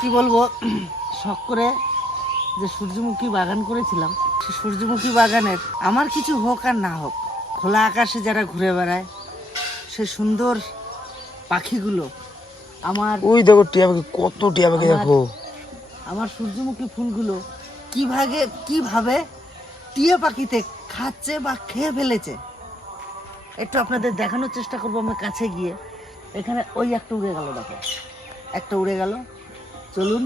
কি বলবো, শখ করে যে সূর্যমুখী বাগান করেছিলাম, সে সূর্যমুখী বাগানের আমার কিছু হোক আর না হোক, খোলা আকাশে যারা ঘুরে বেড়ায় সে সুন্দর পাখিগুলো, আমার ওই দেখো টিয়া পাখি, কত টিয়া পাখি দেখো। আমার সূর্যমুখী ফুলগুলো কিভাবে টিয়া পাখিতে খাচ্ছে বা খেয়ে ফেলেছে, একটু আপনাদের দেখানোর চেষ্টা করবো আমি কাছে গিয়ে। এখানে ওই একটা উড়ে গেল, দেখো একটা উড়ে গেল। চলুন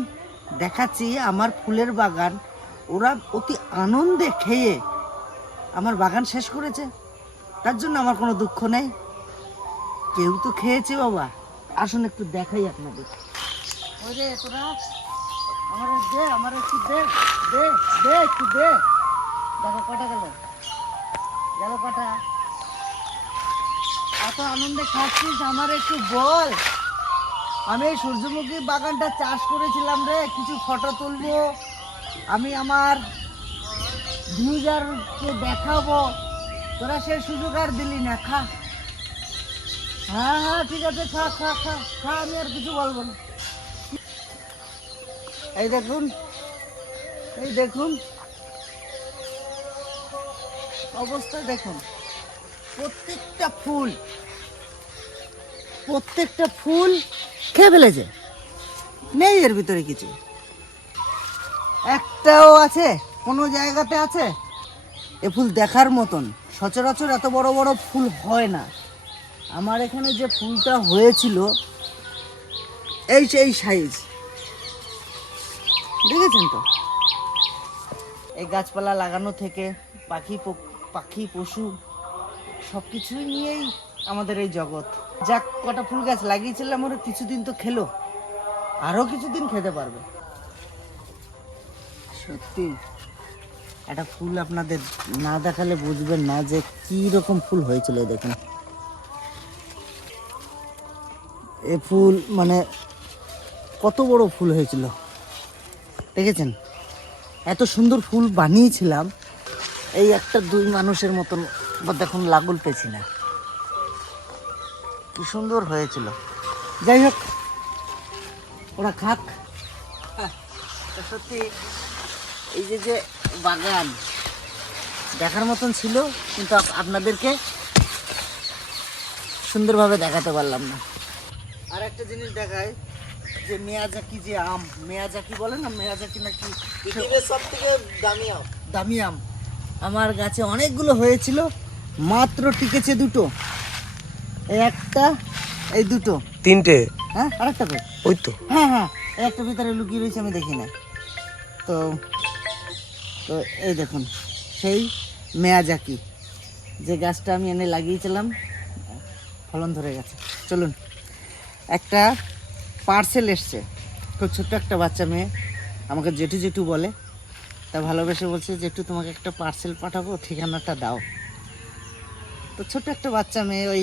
দেখাচ্ছি আমার ফুলের বাগান ওরা অতি আনন্দে খেয়ে আমার বাগান শেষ করেছে। তার জন্য আমার কোনো দুঃখ নেই, কেউ তো খেয়েছে বাবা। আসুন একটু দেখাই আপনাদের। ওরে তোরা আমার একটু দে একটু দে। দেখো কটা গেল কটা। এত আনন্দে খাচ্ছিস, আমার একটু বল। আমি এই সূর্যমুখী বাগানটা চাষ করেছিলাম রে, কিছু ফটো তুলবো, আমি আমার ভিউজারকে দেখাবো, তোরা সেই সুযোগ আর দিলি না। খা, হ্যাঁ ঠিক আছে, খা খা খা খা, আমি আর কিছু বলবো না। এই দেখুন অবস্থা দেখুন, প্রত্যেকটা ফুল খেয়ে ফেলেছে, নেই এর ভিতরে কিছু, একটাও আছে কোনো জায়গাতে আছে। এ ফুল দেখার মতন, সচরাচর এত বড় বড় ফুল হয় না। আমার এখানে যে ফুলটা হয়েছিল এই সাইজ, দেখেছেন তো। এই গাছপালা লাগানো থেকে পাখি পশু সব কিছুই নিয়েই আমাদের এই জগৎ। যাক, কটা ফুল গাছ লাগিয়েছিলাম ওরা কিছুদিন তো খেলো, আরো কিছুদিন খেতে পারবে। সত্যি একটা ফুল আপনাদের না দেখালে বুঝবেন না যে কি রকম ফুল হয়েছিল। দেখুন এ ফুল মানে কত বড় ফুল হয়েছিল, দেখেছেন। এত সুন্দর ফুল বানিয়েছিলাম, এই একটা দুই মানুষের মতন দেখুন লাগুল পেছি না, কি সুন্দর হয়েছিল। যাই হোক, ওরা খাক। সত্যি এই যে বাগান দেখার মতন ছিল, কিন্তু আপনাদেরকে সুন্দরভাবে দেখাতে পারলাম না। আর একটা জিনিস দেখায়, যে মেয়াজাকি, যে আম মেয়াজাকি বলে না, মেয়াজাকি নাকি পৃথিবীর সব থেকে দামি আম আমার গাছে অনেকগুলো হয়েছিল, মাত্র টিকেছে দুটো। এই একটা, এই দুটো, তিনটে, হ্যাঁ আরেকটা তো ওই তো, হ্যাঁ একটা ভিতরে লুকিয়ে রয়েছে, আমি দেখি না তো। তো এই দেখুন সেই মেয়াজাকি, যে গাছটা আমি এনে লাগিয়েছিলাম, ফলন ধরে গেছে। চলুন, একটা পার্সেল এসছে, খুব ছোট্ট একটা বাচ্চা মেয়ে আমাকে জেঠু বলে, তা ভালোবেসে বলছে যে একটু তোমাকে একটা পার্সেল পাঠাবো, ঠিকানাটা দাও। তো ছোট্ট একটা বাচ্চা মেয়ে, ওই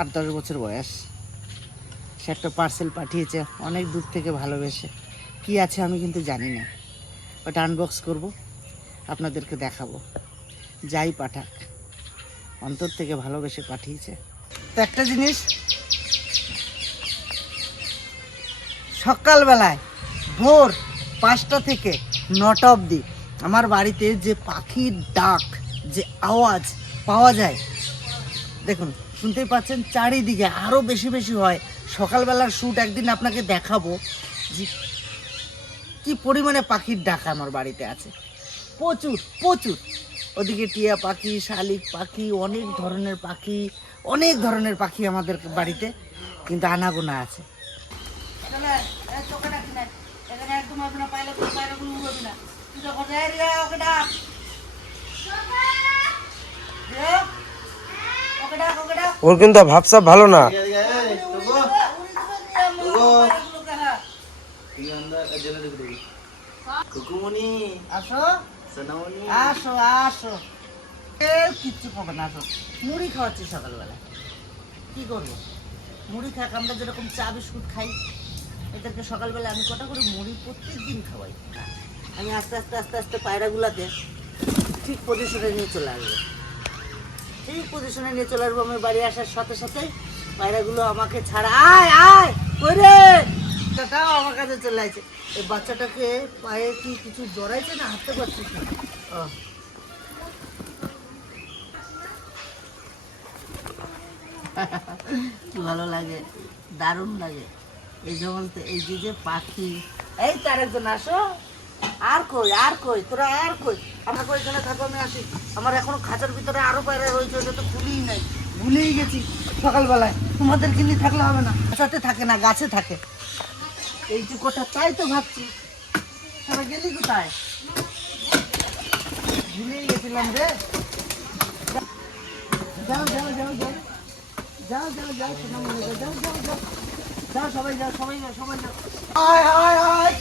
8-10 বছর বয়স, সে একটা পার্সেল পাঠিয়েছে অনেক দূর থেকে ভালোবেসে। কি আছে আমি কিন্তু জানি না, ওটা আনবক্স করব, আপনাদেরকে দেখাবো। যাই পাঠাক, অন্তর থেকে ভালোবেসে পাঠিয়েছে। তো একটা জিনিস, সকালবেলায় ভোর 5টা থেকে 9টা অবধি আমার বাড়িতে যে পাখির ডাক, যে আওয়াজ পাওয়া যায়, দেখুন শুনতেই পাচ্ছেন, চারিদিকে আরও বেশি হয়। সকালবেলার শ্যুট একদিন আপনাকে দেখাবো যে কি পরিমাণে পাখির ডাক আমার বাড়িতে আছে, প্রচুর। ওদিকে টিয়া পাখি, শালিক পাখি, অনেক ধরনের পাখি আমাদের বাড়িতে কিন্তু আনাগোনা আছে। ওর কিন্তু ভাবসাব ভালো না। আসো, কিচ্ছু খাবে না, আসো। মুড়ি খাওয়াচ্ছি সকালবেলা, কি করবো, মুড়ি খাক। আমরা যেরকম চা বিস্কুট খাই, এদেরকে সকালবেলা আমি কটা করে মুড়ি প্রত্যেক দিন খাওয়াই। আমি আস্তে পায়রাগুলাকে ঠিক পজিশনে নিয়ে চলে আসবো, আমি বাড়ি আসার সাথে পায়রাগুলো আমাকে ছাড়া, আয় কই রে, বাচ্চাটাও আমার কাছে চলে আসছে। এই বাচ্চাটাকে পায়ে কি কিছু জড়াইছে না, হাঁটতে পারছিস না? ও কি ভালো লাগে, দারুণ লাগে। এই যেমন এই যে পাখি, এই তার একজন আসো। আর কই তোরা আর কই? আমরা কই এখানে থাকো, আমি আসি। আমার এখনো খাঁচার ভিতরে আরো পায়রা রয়েছে, ওটা তো খুলেই নাই, ভুলেই গেছি সকালবেলায়। তোমাদের কিনে থাকলে হবে না, খাঁচাতে থাকে না, গাছে থাকে। এই যে কোথা, তাই তো ভাবছি সবাই গেলি কোথায়, ভুলেই গেছিলাম রে। যাও যাও যাও যাও যাও যাও যাও সোনা মনে যাও যাও যাও যাও যাও, সবাই যাও সবাই যাও সবাই যাও। আয় আয় আয়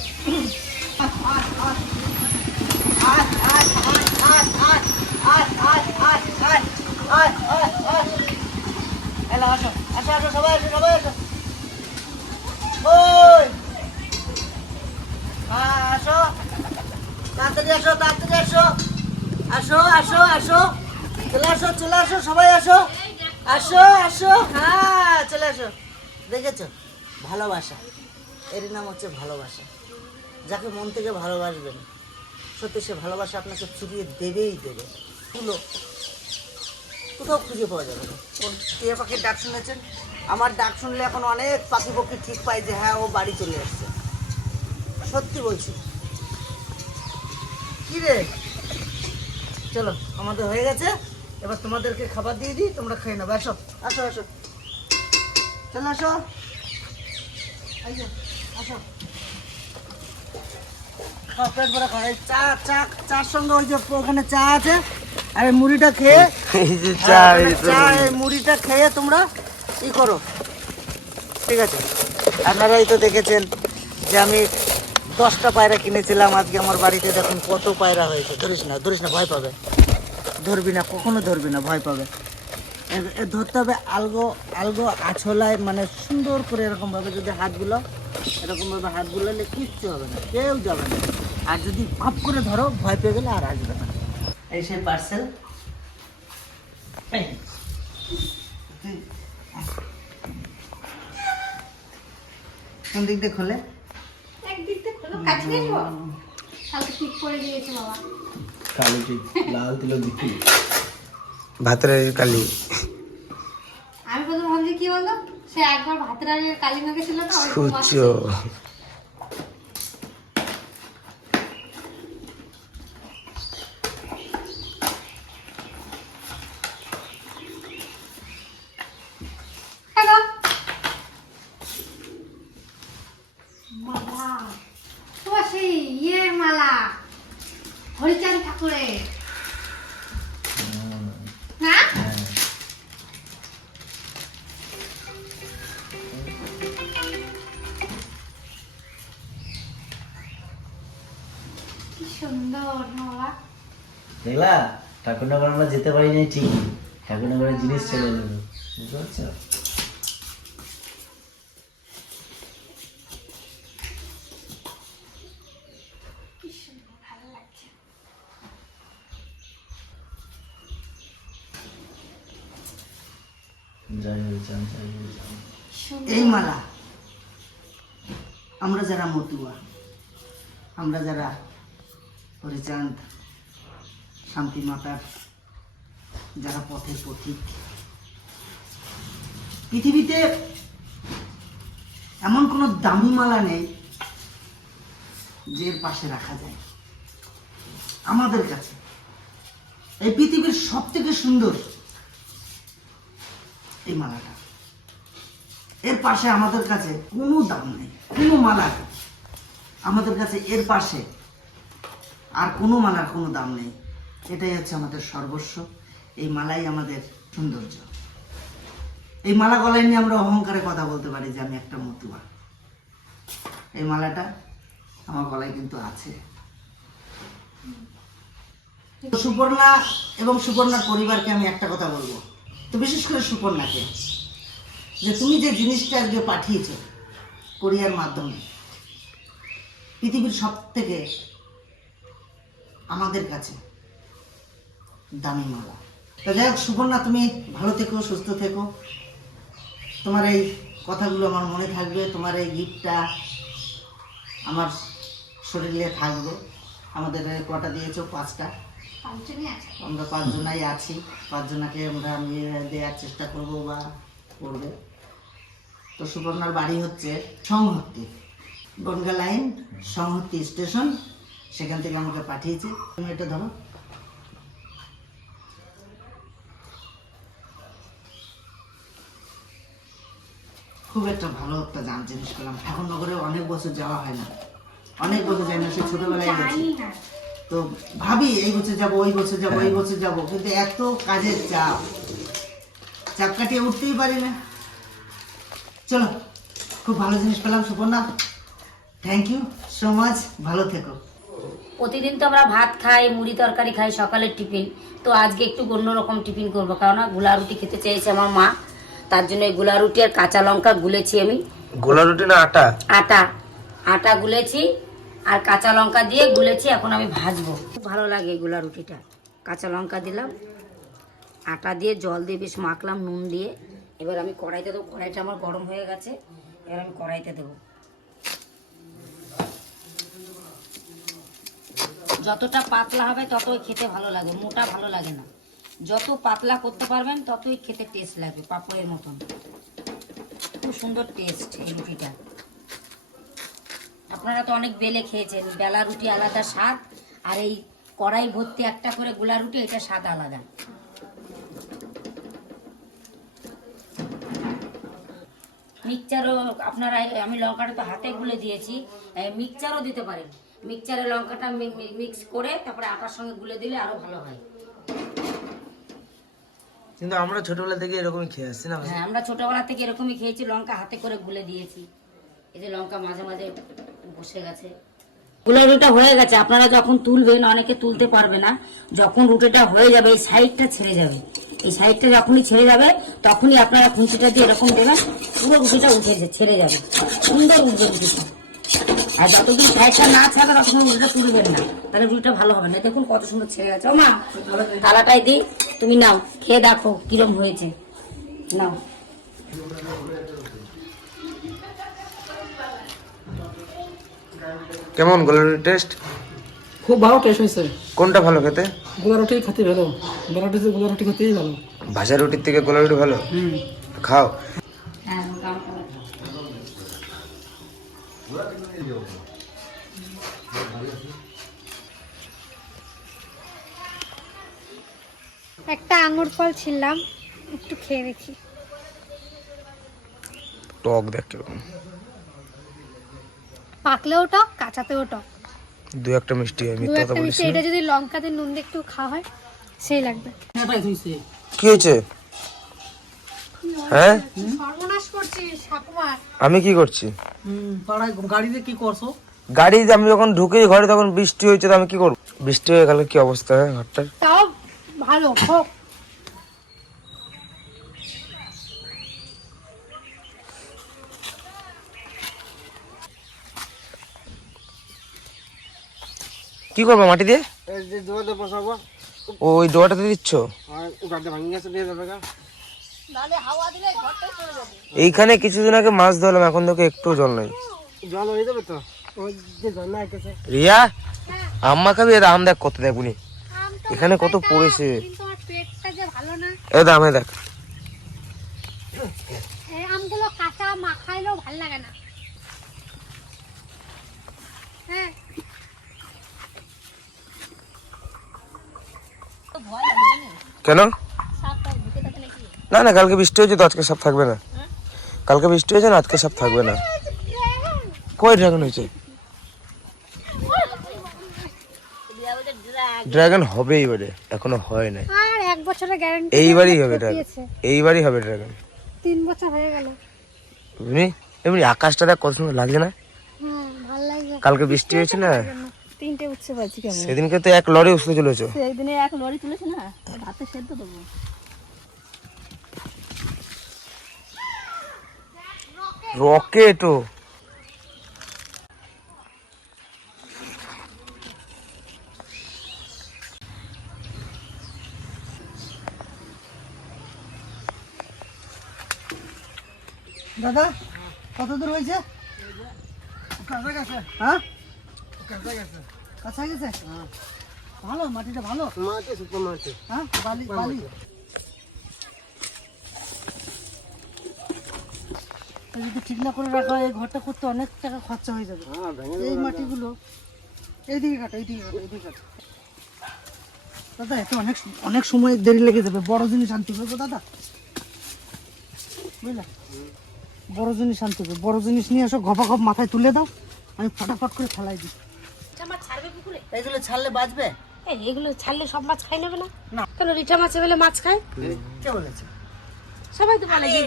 চলে আসো সবাই, আসো আসো আসো, হ্যাঁ চলে আসো। দেখেছো, ভালোবাসা, এর নাম হচ্ছে ভালোবাসা। যাকে মন থেকে ভালোবাসবেন, সত্যি সে ভালোবাসা আপনাকে ফিরিয়ে দেবেই দেবে। তুলো কোথাও খুঁজে পাওয়া যাবে না। কোন টিয়া পাখির ডাক শুনেছেন? আমার ডাক শুনলে এখন অনেক পাখি পক্ষী ঠিক পায় যে হ্যাঁ ও বাড়ি চলে আসছে। সত্যি বলছি। কি রে, চলো আমাদের হয়ে গেছে, এবার তোমাদেরকে খাবার দিয়ে দিই, তোমরা খেয়ে নেবে। আসো আসো আসো, চলে আসো, এই যে আসো, পেট ভরা খাও। এই চা চা চার সঙ্গে ওই যে ওখানে চা আছে, আর এই মুড়িটা খেয়ে, এই যে চা, চা এই মুড়িটা খেয়ে তোমরা ই করো, ঠিক আছে? আপনারাই তো দেখেছেন যে আমি 10টা পায়রা কিনেছিলাম, আজকে আমার বাড়িতে দেখুন কত পায়রা হয়েছে। ধরিস না, ভয় পাবে। ধরবি না, কখনো ধরবি না, ভয় পাবে। এর ধরতে হবে আলগো আছলায়, মানে সুন্দর করে এরকমভাবে যদি হাতগুলো এরকমভাবে হাত বুলালে কিচ্ছু হবে না, কেউ যাবে না। আর যদি ভাপ করে ধরো, ভয় পেয়ে গেলে আর আসবে না। এই সেই পার্সেল। কোন দিক দিয়ে খোলে? একদিক দিয়ে খোলো, কাছে নিব। কালকে ঠিক করে দিয়েছে বাবা। কালো ঠিক লাল তিল দিকি ভাতের কালি। আমি প্রথম ভাবছি কি বলতো, সে একবার ভাতের আগে কালি মেখেছিল না, ওই সূর্য মালা, তোমার সেই ইয়ের মালা, হরিচাঁদ ঠাকুরের না? কি সুন্দর না বাবা। দেখলা ঠাকুরনগর আমরা যেতে পারি নাই ঠিকই, ঠাকুরনগরের জিনিস চলে এলো, বুঝতে পারছো? কি সুন্দর, ভালো লাগছে। জয় হরিচাঁদ, জয় হরিচাঁদ। সুন্দর। এই মালা আমরা যারা মতুয়া, আমরা যারা হরিচাঁদ শান্তি মাতার যারা পথের পথিক, পৃথিবীতে এমন কোনো দামি মালা নেই যে এর পাশে রাখা যায়। আমাদের কাছে এই পৃথিবীর সব থেকে সুন্দর এই মালাটা, এর পাশে আমাদের কাছে কোনো দাম নেই, কোনো মালা আমাদের কাছে এর পাশে আর কোনো মালার কোনো দাম নেই। এটাই হচ্ছে আমাদের সর্বস্ব, এই মালাই আমাদের সৌন্দর্য। এই মালা গলায় নিয়ে আমরা অহংকারে কথা বলতে পারি যে আমি একটা মতুয়া। এই মালাটা আমার গলায় কিন্তু আছে। সুপর্ণা এবং সুপর্ণার পরিবারকে আমি একটা কথা বলবো, তো বিশেষ করে সুপর্ণাকে, যে তুমি যে জিনিসটা আজকে পাঠিয়েছো কোরিয়ার মাধ্যমে, পৃথিবীর সব থেকে আমাদের কাছে দামি মালা। তো যাই হোক সুপর্ণা, তুমি ভালো থেকো, সুস্থ থেকো। তোমার এই কথাগুলো আমার মনে থাকবে, তোমার এই গিফটটা আমার শরীরে থাকবে। আমাদের কটা দিয়েছো? 5টা। আমরা 5 জনাই আছি। 5 জনাকে আমরা দেওয়ার চেষ্টা করব বা করবে। তো সুপর্ণার বাড়ি হচ্ছে সংহতি, বনগা লাইন, সংহতি স্টেশন। সেখান থেকে আমাকে পাঠিয়েছে। তুমি এটা ধরো। খুব একটা ভালো একটা জিনিস পেলাম। ঠাকুরনগরে অনেক বছর যাওয়া হয় না, অনেক বছর যায় না, সে ছোটবেলায় গেছি। তো ভাবি এই বছর যাবো, ওই বছর যাবো, এই বছর যাবো, কিন্তু এত কাজের চাপ কাটিয়ে উঠতেই পারি না। চলো, খুব ভালো জিনিস পেলাম Suparna, thank you so much. ভালো থেকো। প্রতিদিন তো আমরা ভাত খাই, মুড়ি তরকারি খাই, সকালের টিফিন। তো আজকে একটু অন্যরকম টিফিন করবো, কারণ গুলা রুটি খেতে চেয়েছে আমার মা। তার জন্য এই গুলা রুটি আর কাঁচা লঙ্কা গুলেছি আমি। গোলা রুটি না আটা? আটা আটা গুলেছি আর কাঁচা লঙ্কা দিয়ে গুলেছি। এখন আমি ভাজবো। খুব ভালো লাগে এই গুলা রুটিটা। কাঁচা লঙ্কা দিলাম, আটা দিয়ে জল দিয়ে বেশ মাখলাম নুন দিয়ে। এবার আমি কড়াইতে দেবো। কড়াইটা আমার গরম হয়ে গেছে, এবার আমি কড়াইতে দেবো। যতটা পাতলা হবে ততই খেতে ভালো লাগে, মোটা ভালো লাগে না। যত পাতলা করতে পারবেন ততই খেতে টেস্ট লাগবে, পাপড়ের মতন। খুব সুন্দর টেস্ট এই রুটিটা। আপনারা তো অনেক বেলে খেয়েছেন, বেলা রুটি আলাদা স্বাদ, আর এই কড়াই ভর্তি একটা করে গোলা রুটি, এটা স্বাদ আলাদা। মিক্সচারও আপনারা, আমি লঙ্কাটা তো হাতে গুলে দিয়েছি, মিক্সচারও দিতে পারেন। মিক্সচারে লঙ্কাটা মিক্স করে তারপরে আটার সঙ্গে গুলে দিলে আরো ভালো হয়। কিন্তু আমরা ছোটবেলা থেকে এরকমই খেয়ে আসছি না? হ্যাঁ, আমরা ছোটবেলা থেকে এরকমই খেয়েছি, লঙ্কা হাতে করে গুলে দিয়েছি। এই যে লঙ্কা মাঝে মাঝে বসে গেছে। গুলা রুটিটা হয়ে গেছে। আপনারা যখন তুলবেন, অনেকে তুলতে পারবে না, যখন রুটিটা হয়ে যাবে এই সাইডটা ছেড়ে যাবে। এই সাইডটা যখনই ছেড়ে যাবে তখনই আপনারা খুঁচিটা দিয়ে এরকম দেবেন, পুরো রুটিটা উঠে ছেড়ে যাবে, সুন্দর উঠবে রুটিটা। আর যতদিন সাইডটা না ছাড়বে ততক্ষণ রুটিটা তুলবেন না, তাহলে রুটিটা ভালো হবে না। দেখুন কত সুন্দর ছেড়ে গেছে। ও মা, থালাটাই দিই, তুমি নাও, খেয়ে দেখো কিরম হয়েছে। নাও। কেমন গোলা রুটির টেস্ট? খুব ভালো টেস্ট হয়েছে। কোনটা ভালো খেতে? গোলা রুটি খেতে ভালো, গোলা রুটি খেতেই ভালো। ভাজা রুটির থেকে গোলা রুটি ভালো? খাও। হ্যাঁ, একটা আঙুর ফল ছিললাম, একটু খেয়ে দেখি। টক দেখ কিরকম। পাকলেও টক, কাঁচাতেও টক, দু একটা মিষ্টি হয়। দু মিথ্যা কথা একটা বলিস মিষ্টি। না। এটা যদি লঙ্কা দিয়ে নুন দিয়ে একটু খাওয়া হয় সেই লাগবে। কি হয়েছে? হ্যাঁ, সর্বনাশ করছিস ঠাকুমার। আমি কি করছি? পাড়ায় গাড়িতে কি করছো? গাড়িতে আমি যখন ঢুকেই ঘরে তখন বৃষ্টি হয়েছে, তো আমি কি করবো? বৃষ্টি হয়ে গেলে কি অবস্থা হয় ঘরটার? তাও ভালো হোক। কি করবো মাটি দিয়ে? এই যে জোয়াতে বসাবো, ওই ডোয়াটাতে দিচ্ছ? আর গাড়িটা ভাঙে গেছে, দিয়ে যাবে গা। এইখানে কিছুদিন আগে মাছ ধরলাম, এখন দেখো একটু জল নাই। জল হয়ে যাবে তো, ওই যে জল না আইতেছে। রিয়া, আম্মা খাবি? এর আম দেখ কত, দেখ উনি আম তো এখানে কত খাইতাম, পড়েছে। কিন্তু আমার পেটটা যে ভালো না। এ দাম দেখ। এই আমগুলো কাঁচা মাখাইলেও ভালো লাগে না। হ্যাঁ, কেন? না না, কালকে বৃষ্টি হয়েছে তো, আজকে সাপ থাকবে না। কালকে বৃষ্টি হয়েছে না, আজকে সাপ থাকবে না। কই ড্রাগন হয়েছে? ড্রাগন হবে এইবারে, এখনো হয় নাই। আর 1 বছরের গ্যারান্টি। এইবারই হবে ড্রাগন, এইবারই হবে ড্রাগন। 3 বছর হয়ে গেল। এমনি এমনি আকাশটা দেখ কত সুন্দর লাগছে না? হ্যাঁ, ভালো লাগছে। কালকে বৃষ্টি হয়েছে না, 3টে উচ্ছে পাচ্ছি কেমন? সেদিনকে তো 1 লরি উঠতে চলেছো। একদিনে 1 লরি তুলেছে না, ভাতে সেদ্ধ দেবো। রকেটও দাদা কত দূর হয়েছে? হ্যাঁ কাছা গেছে ভালো মাটিটা ভালো মাটি সুপার মাটি হ্যাঁ বালি বালি এটা যদি ঠিক না করে রাখা হয় এই ঘরটা করতে অনেক টাকা খরচা হয়ে যাবে হ্যাঁ ভেঙে এই মাটিগুলো এইদিকে কাটো এইদিকে কাটো এইদিকে কাটো দাদা এতে অনেক অনেক সময় দেরি লেগে যাবে বড় জিনিস আনতে হবে দাদা বুঝলা বড় জিনিস আনতে হবে বড় জিনিস নিয়ে এসো ঘপা ঘপ মাথায় তুলে দাও আমি ফটাফট করে ফেলাই দিই মাছ ছাড়বে পুকুরে? এইগুলো ছাড়লে বাঁচবে এই, এগুলো ছাড়লে সব মাছ খাই নেবে না? না। কেন রিঠা মাছে বলে মাছ খায়? কে বলেছে সবাই তো বলে যে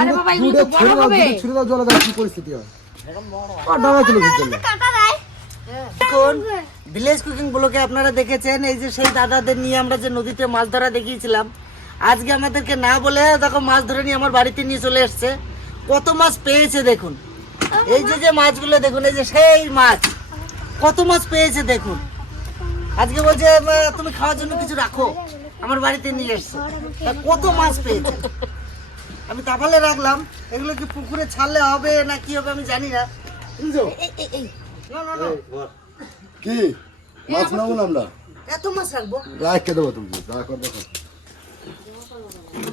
আরে বাবা এগুলো তো বড় হবে। এখন ভিলেজ কুকিং ব্লকে আপনারা দেখেছেন এই যে সেই দাদাদের নিয়ে আমরা যে নদীতে মাছ ধরা দেখিয়েছিলাম আজকে আমাদেরকে না বলে দেখো মাছ ধরে নিয়ে আমার বাড়িতে নিয়ে চলে এসছে কত মাছ পেয়েছে দেখুন এই যে যে মাছগুলো দেখুন এই যে সেই মাছ কত মাছ পেয়েছে দেখুন আজকে বলছে তুমি খাওয়ার জন্য কিছু রাখো আমার বাড়িতে নিয়ে এসছে তা কত মাছ পেয়েছে আমি তাফালে রাখলাম এগুলো কি পুকুরে ছাড়লে হবে না কি হবে আমি জানি না বুঝছো না না না কি মাছ নেবো না আমরা এত মাছ রাখবো রাখতে দেবো তুমি যা কর দেখো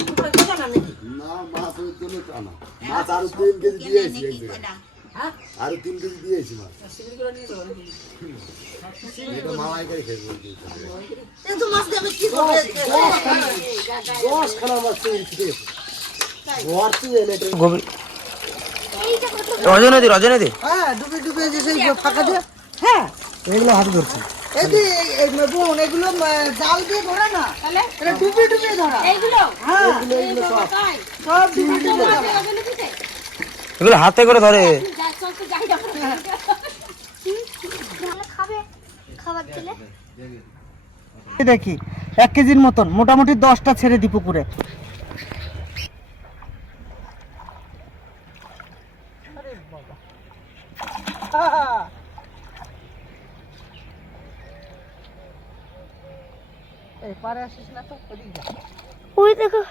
পুকুরে খাবা না নাকি না মাছ ওই জন্য আনা মাছ আরো 3 কেজি দিয়েছি এক জায়গায় হ্যাঁ আরো 3 কেজি দিয়েছি মাছ এটা মালাই করে খেয়ে বলছি এত মাছ দিয়ে আমি কি করবো 10 খানা মাছ পেয়েছি ভর্তি এনে গভীর রজনীদি হ্যাঁ ডুবে ডুবে যে সেই ফাঁকা দিয়ে হ্যাঁ এগুলো হাতে ধরছি এই যে এই বোন এগুলো জাল দিয়ে ধরা না তাহলে এটা ডুবে ডুবে ধরা এইগুলো হ্যাঁ তাই সব ডুবে ডুবে ধরা ওগুলো দিতে এগুলো হাতে করে ধরে যা চল তো যাই যাবো এই দেখি 1 কেজির মতন মোটামুটি 10টা ছেড়ে দি পুকুরে এই পারে আসিস না তো ওদিকে যা ওই দেখো